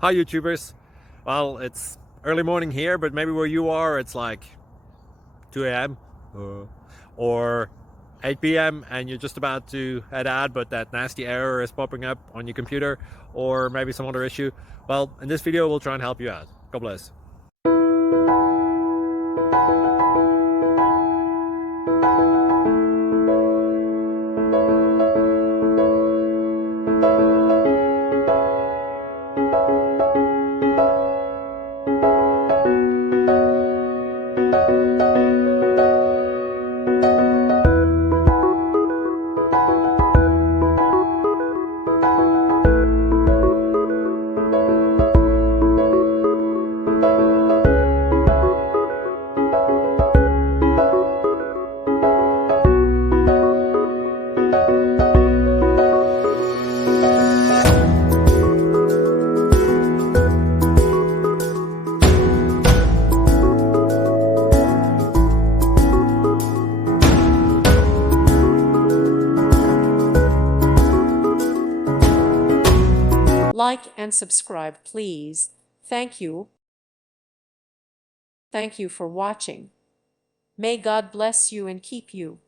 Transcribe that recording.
Hi YouTubers. Well, it's early morning here, but maybe where you are it's like 2 a.m. or 8 p.m. and you're just about to head out, but that nasty error is popping up on your computer, or maybe some other issue. Well, in this video we'll try and help you out. God bless. Like and subscribe, please. Thank you. Thank you for watching. May God bless you and keep you.